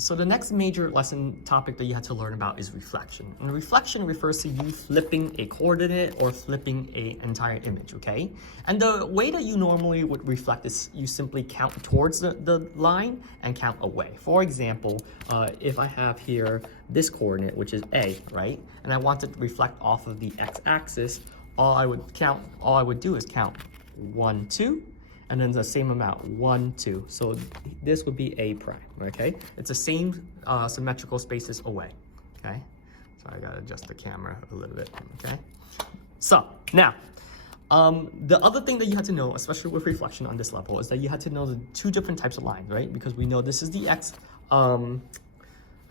So the next major lesson topic that you had to learn about is reflection. And reflection refers to you flipping a coordinate or flipping an entire image, okay? And the way that you normally would reflect is you simply count towards the line and count away. For example, if I have here this coordinate, which is A, right? And I want to reflect off of the x-axis, all I would do is count 1, 2, and then the same amount, 1, 2. So this would be A prime, okay? It's the same symmetrical spaces away, okay? So I gotta adjust the camera a little bit, okay? So now, the other thing that you had to know, especially with reflection on this level, is that you had to know the two different types of lines, right? Because we know this is the x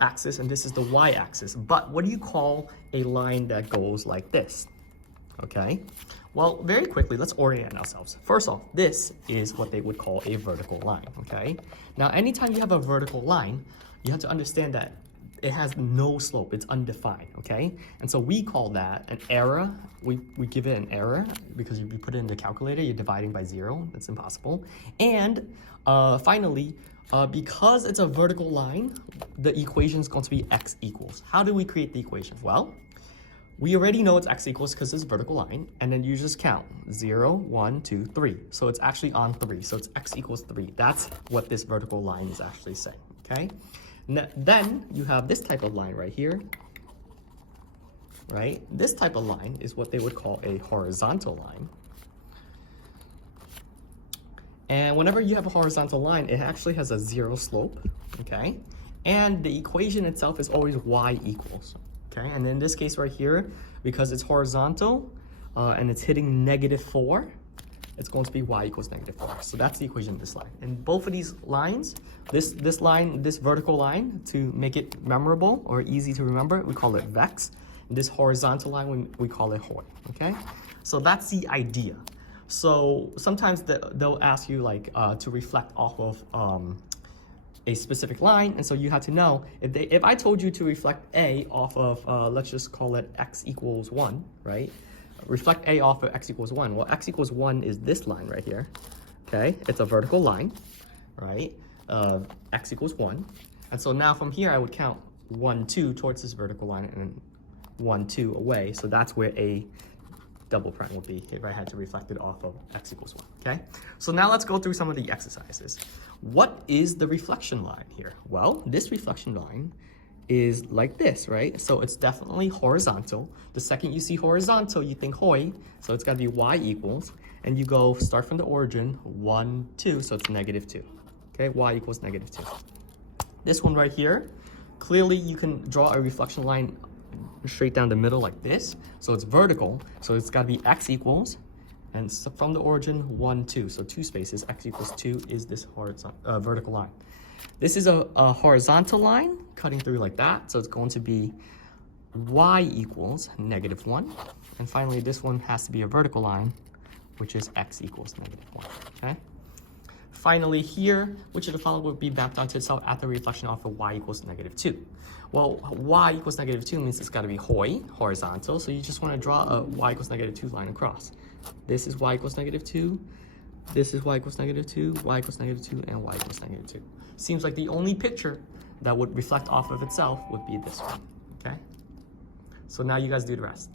axis and this is the y axis. But what do you call a line that goes like this? Okay, well, very quickly, let's orient ourselves. First off, this is what they would call a vertical line, okay? Now, anytime you have a vertical line, you have to understand that it has no slope, it's undefined, okay? And so we call that an error. We give it an error because if you put it in the calculator, you're dividing by 0, that's impossible. And finally, because it's a vertical line, the equation is going to be x equals. How do we create the equation? Well, we already know it's x equals because it's a vertical line, and then you just count 0, 1, 2, 3. So it's actually on 3, so it's x equals 3. That's what this vertical line is actually saying, okay? Then you have this type of line right here, right? This type of line is what they would call a horizontal line. And whenever you have a horizontal line, it actually has a 0 slope, okay? And the equation itself is always y equals. Okay, and in this case right here, because it's horizontal and it's hitting -4, it's going to be y equals -4. So that's the equation of this line. And both of these lines, this vertical line, to make it memorable or easy to remember, we call it vex. This horizontal line, we call it hoi, okay? So that's the idea. So sometimes they'll ask you like to reflect off of a specific line, and so you have to know if I told you to reflect A off of let's just call it x equals 1, right? Reflect A off of x equals 1. Well, x equals 1 is this line right here, okay? It's a vertical line, right? X equals 1, and so now from here I would count 1, 2 towards this vertical line and then 1, 2 away. So that's where A double prime would be if I had to reflect it off of x equals 1, okay? So now let's go through some of the exercises. What is the reflection line here? Well, this reflection line is like this, right? So it's definitely horizontal. The second you see horizontal, you think hoi, so it's gotta be y equals, and you go start from the origin, 1, 2, so it's -2, okay? Y equals -2. This one right here, clearly you can draw a reflection line straight down the middle like this. So it's vertical, so it's got to be x equals, and so from the origin 1, 2, so 2 spaces, x equals 2 is this horizontal vertical line. This is a horizontal line cutting through like that, so it's going to be y equals -1, and finally this one has to be a vertical line, which is x equals -1, okay? Finally here, which of the following would be mapped onto itself after reflection off of y equals -2? Well, y equals -2 means it's got to be hoi, horizontal, so you just want to draw a y equals -2 line across. This is y equals -2, this is y equals -2, y equals -2, and y equals -2. Seems like the only picture that would reflect off of itself would be this one, okay? So now you guys do the rest.